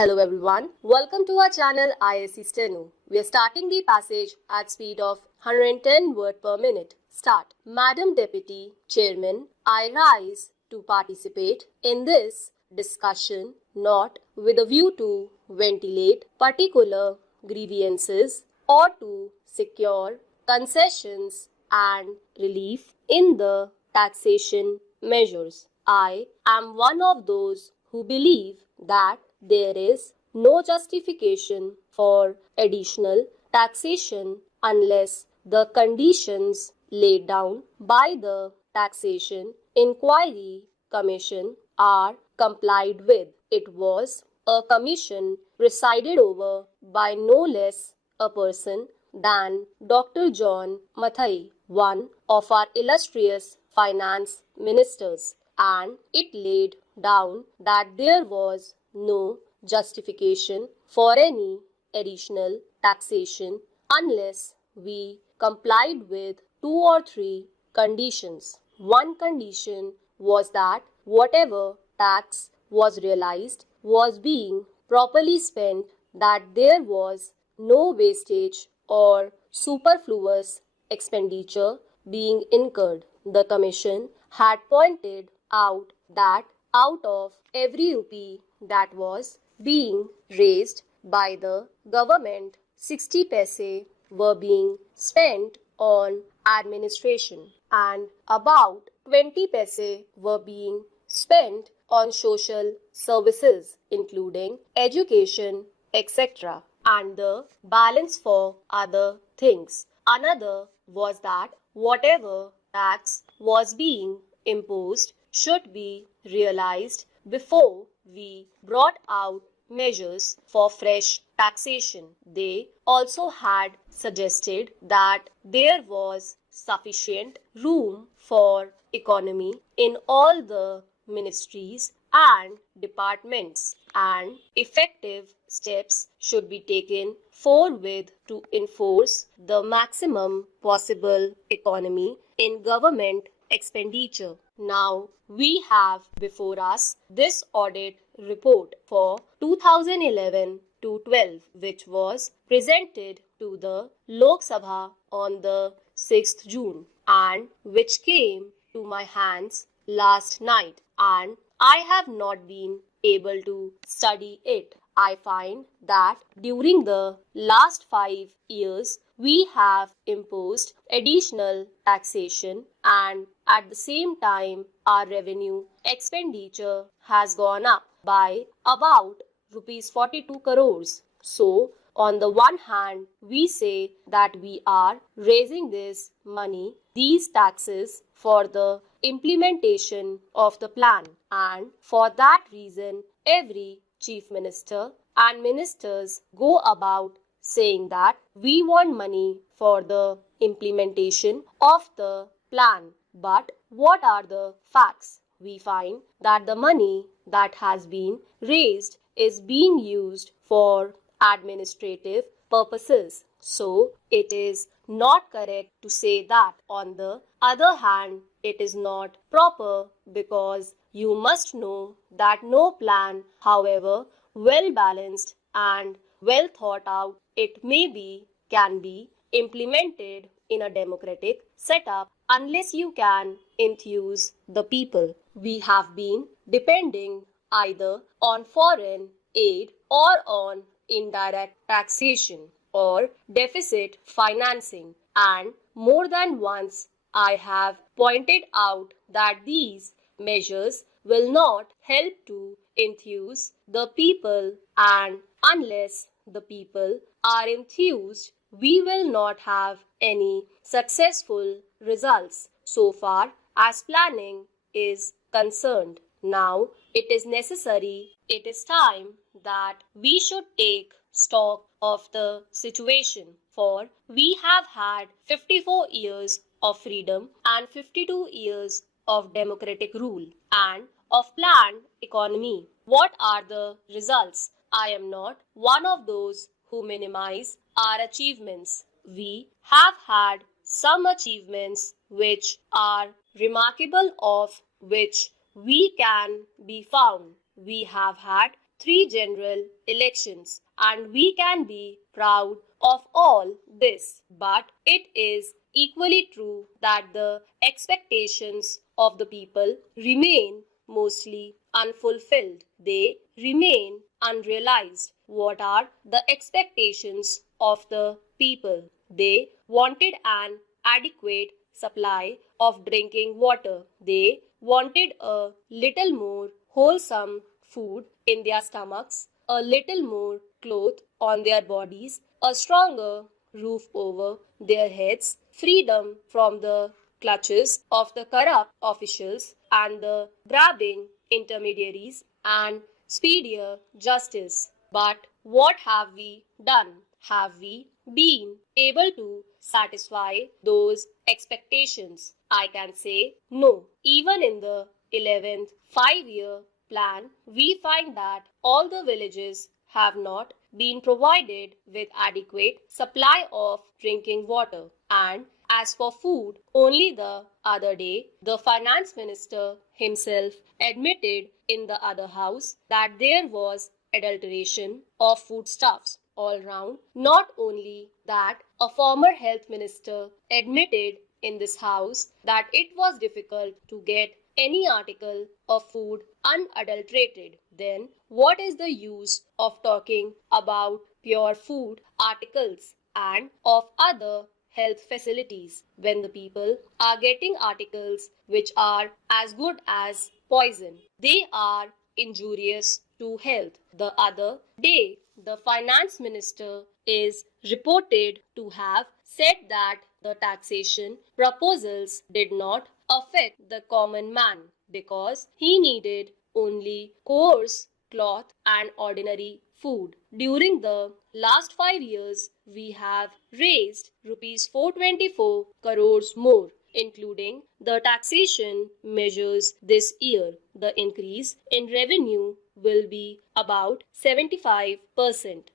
Hello everyone, welcome to our channel Isc Steno. We are starting the passage at speed of 110 words per minute. Start. Madam Deputy Chairman, I rise to participate in this discussion not with a view to ventilate particular grievances or to secure concessions and relief in the taxation measures. I am one of those who believe that there is no justification for additional taxation unless the conditions laid down by the Taxation Inquiry Commission are complied with. It was a commission presided over by no less a person than Dr. John Mathai, one of our illustrious finance ministers, and it laid down that there was no justification for any additional taxation unless we complied with 2 or 3 conditions. One condition was that whatever tax was realized was being properly spent, that there was no wastage or superfluous expenditure being incurred. The Commission had pointed out that out of every rupee that was being raised by the government, 60 paise were being spent on administration and about 20 paise were being spent on social services including education, etc., and the balance for other things. Another was that whatever tax was being imposed should be realized before we brought out measures for fresh taxation. They also had suggested that there was sufficient room for economy in all the ministries and departments, and effective steps should be taken forthwith to enforce the maximum possible economy in government expenditure. Now we have before us this audit report for 2011 to 12, which was presented to the Lok Sabha on the 6th June and which came to my hands last night, and I have not been able to study it. I find that during the last 5 years we have imposed additional taxation, and at the same time our revenue expenditure has gone up by about rupees 42 crores. So on the one hand, we say that we are raising this money, these taxes, for the implementation of the plan, and for that reason every chief minister and ministers go about saying that we want money for the implementation of the plan. But what are the facts? We find that the money that has been raised is being used for administrative purposes. So it is not correct to say that. On the other hand, it is not proper, because you must know that no plan, however well balanced and well thought out it may be, can be implemented in a democratic setup unless you can enthuse the people. We have been depending either on foreign aid or on indirect taxation or deficit financing, and more than once I have pointed out that these measures will not help to enthuse the people, and unless the people are enthused, we will not have any successful results so far as planning is concerned. Now it is necessary, it is time that we should take stock of the situation, for we have had 54 years of freedom and 52 years of democratic rule and of planned economy. What are the results? I am not one of those who minimize our achievements. We have had some achievements which are remarkable, of which we can be found. We have had 3 general elections, and we can be proud of all this. But it is equally true that the expectations of the people remain mostly unfulfilled. They remain unrealized. What are the expectations of the people? They wanted an adequate supply of drinking water. They wanted a little more wholesome food in their stomachs, a little more cloth on their bodies, a stronger roof over their heads, freedom from the clutches of the corrupt officials and the grabbing intermediaries, and speedier justice. But what have we done? Have we been able to satisfy those expectations? I can say no. Even in the 11th 5-year plan, we find that all the villages have not been provided with adequate supply of drinking water. And as for food, only the other day, the finance minister himself admitted in the other house that there was adulteration of foodstuffs all round. Not only that, a former health minister admitted in this house that it was difficult to get any article of food unadulterated. Then what is the use of talking about pure food articles and of other health facilities when the people are getting articles which are as good as poison? They are injurious to health. The other day, the finance minister is reported to have said that the taxation proposals did not affect the common man because he needed only coarse cloth and ordinary food. During the last 5 years, we have raised rupees 424 crores more, including the taxation measures this year. The increase in revenue will be about 75%.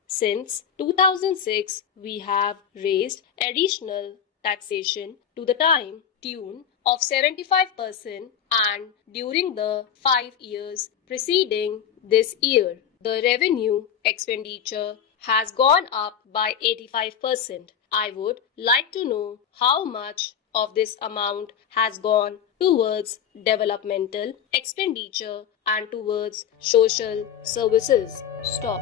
Since 2006, we have raised additional taxation to the tune of 75%, and during the 5 years preceding this year, the revenue expenditure has gone up by 85%. I would like to know how much of this amount has gone towards developmental expenditure and towards social services. Stop.